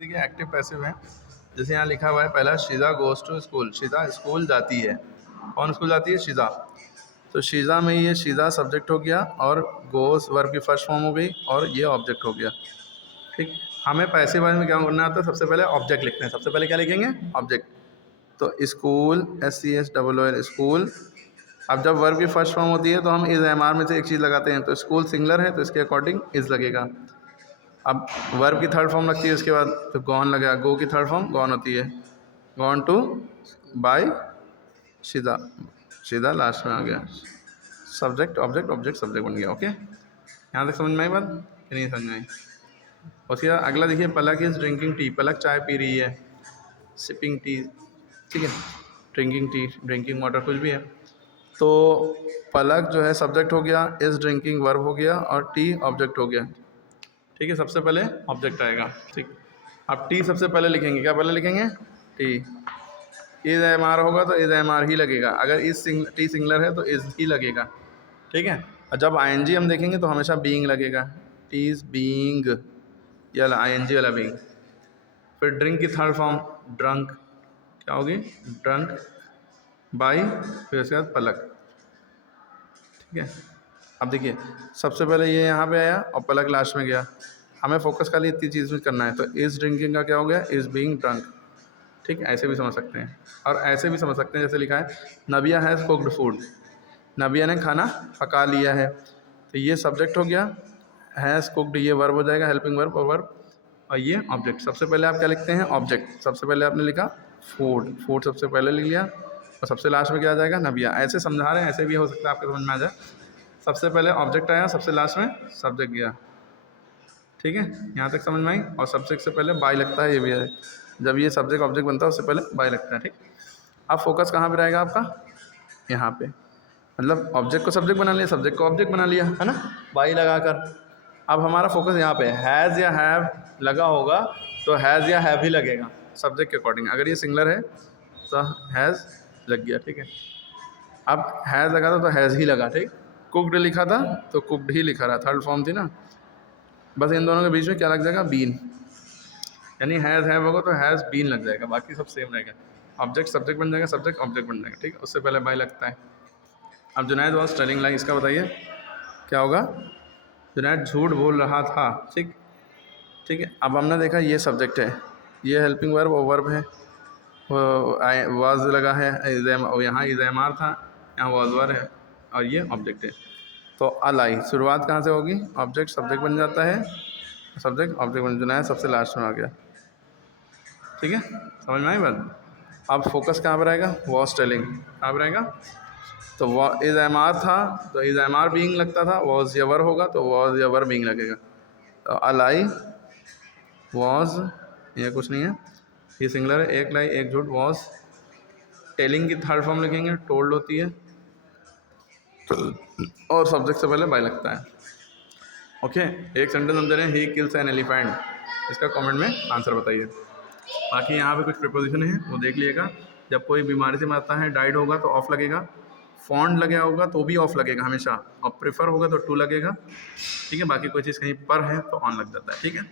देखिए active passive है। जैसे यहाँ लिखा हुआ है पहला, Sheeza goes to school, Sheeza school जाती है। कौन स्कूल जाती है? शीज़ा। तो शीज़ा में ये शीज़ा सब्जेक्ट हो गया और गोज़ वर्ब की फर्स्ट फॉर्म हो गई और ये ऑब्जेक्ट हो गया। ठीक, हमें पैसिव वॉइस में क्या करना आता है? सबसे पहले ऑब्जेक्ट लिखते हैं। सबसे पहले क्या लिखेंगे? ऑब्जेक्ट। तो स्कूल, SCHOOL स्कूल। अब जब वर्ब की फर्स्ट फॉर्म होती है तो हम इज़ MR में से एक चीज़ लगाते हैं। तो स्कूल सिंगुलर है तो इसके अकॉर्डिंग इज़ लगेगा। अब वर्ब की थर्ड फॉर्म लगती है उसके बाद, तो गॉन लगेगा। गो की थर्ड फॉर्म गॉन होती है। Gone to by Sheeza, Sheeza last में आ गया। सब्जेक्ट ऑब्जेक्ट ऑब्जेक्ट सब्जेक्ट बन गया। ओके, यहाँ तक समझ में आई बात कि नहीं समझ में आई? उसके बाद अगला देखिए, पलक इज़ ड्रिंकिंग टी, पलक चाय पी रही है। सिपिंग टी, ठीक है, ड्रिंकिंग टी, ड्रिंकिंग वाटर, कुछ भी है। तो पलक जो है सब्जेक्ट हो गया, इज़ ड्रिंकिंग वर्ब हो गया और टी ऑब्जेक्ट हो गया। ठीक है, सबसे पहले ऑब्जेक्ट आएगा। ठीक, अब टी सबसे पहले लिखेंगे। क्या पहले लिखेंगे? टी। इज़ MR होगा तो इज़ MR ही लगेगा। अगर टी सिंगलर है तो इज़ ही लगेगा। ठीक है, और जब ING हम देखेंगे तो हमेशा बीइंग लगेगा। टी इज़ बीइंग, ये वाला ING वाला बीइंग। फिर ड्रिंक की थर्ड फॉर्म ड्रंक, क्या होगी? ड्रंक बाई, फिर उसके बाद पलक। ठीक है, अब देखिए सबसे पहले ये यहाँ पे आया और पलक लास्ट में गया। हमें फोकस खाली इतनी चीज़ में करना है। तो इज़ ड्रिंकिंग का क्या हो गया? Is being drunk. ठीक, ऐसे भी समझ सकते हैं और ऐसे भी समझ सकते हैं। जैसे लिखा है नबिया हैज़ कुक्ड फूड, नबिया ने खाना पका लिया है। तो ये सब्जेक्ट हो गया, हैज़ कुक्ड ये वर्ब हो जाएगा, हेल्पिंग वर्ब और वर्ब, और ये ऑब्जेक्ट। सबसे पहले आप क्या लिखते हैं? ऑब्जेक्ट। सबसे पहले आपने लिखा फूड, फूड सबसे पहले लिख लिया और सबसे लास्ट में क्या आ जाएगा? नबिया। ऐसे समझा रहे हैं, ऐसे भी हो सकता है आपके समझ में आ जाए। सबसे पहले ऑब्जेक्ट आया, सबसे लास्ट में सब्जेक्ट गया। ठीक है, यहाँ तक समझ में आई? और सब्जेक्ट से पहले बाय लगता है, ये भी है। जब ये सब्जेक्ट ऑब्जेक्ट बनता है उससे पहले बाय लगता है। ठीक, अब फोकस कहाँ पे रहेगा आपका? यहाँ पे। मतलब ऑब्जेक्ट को सब्जेक्ट बना लिया, सब्जेक्ट को ऑब्जेक्ट बना लिया, है ना, बाई लगाकर। अब हमारा फोकस यहाँ पे हैज़ या हैव लगा होगा तो हैज़ या हैव ही लगेगा सब्जेक्ट के अकॉर्डिंग। अगर ये सिंगलर है तो हैज़ लग गया। ठीक है, अब हैज़ लगा था तो हैज़ ही लगा। ठीक, कुक्ड लिखा था तो कुक्ड ही लिखा रहा, थर्ड फॉर्म थी ना। बस इन दोनों के बीच में क्या लग जाएगा? बीन, यानी हैज़ हैव होगा तो हैज़ बीन लग जाएगा, बाकी सब सेम रहेगा। ऑब्जेक्ट सब्जेक्ट बन जाएगा, सब्जेक्ट ऑब्जेक्ट बन जाएगा। ठीक है, उससे पहले बाय लगता है। अब जुनैद वॉज टेलिंग लाइक, इसका बताइए क्या होगा? जुनैद झूठ बोल रहा था। ठीक, ठीक है, अब हमने देखा ये सब्जेक्ट है, ये हेल्पिंग वर्ब और वर्ब है। वाज लगा है, यहाँ इज़ MR था, यहाँ वाज वर्ब है और ये ऑब्जेक्ट है। तो अलाई शुरुआत कहाँ से होगी? ऑब्जेक्ट सब्जेक्ट बन जाता है, सब्जेक्ट ऑब्जेक्ट बन, जुनैद सबसे लास्ट में आ गया। ठीक है, समझ में आई बात? अब फोकस कहाँ पर आएगा? वॉज टेलिंग कहाँ पर आएगा? तो इज़ MR था तो इज़ MR बीइंग लगता था, वॉज यवर होगा तो वॉज यवर बीइंग लगेगा। तो अलाई वॉज, ये कुछ नहीं है, ये सिंगलर है, एक लाई एक झूठ। वॉज टेलिंग की थर्ड फॉर्म लिखेंगे, टोल्ड होती है और सब्जेक्ट से पहले बाय लगता है। ओके, एक सेंटेंस हम दे रहे हैं, ही किल्स एन एलिफेंट, इसका कमेंट में आंसर बताइए। बाकी यहाँ पे कुछ प्रीपोजिशन है वो देख लीजिएगा। जब कोई बीमारी से मरता है, डाइड होगा तो ऑफ लगेगा, फॉन्ड लगे होगा तो भी ऑफ लगेगा हमेशा, और प्रेफर होगा तो टू लगेगा। ठीक है, बाकी कोई चीज़ कहीं पर है तो ऑन लग जाता है। ठीक है।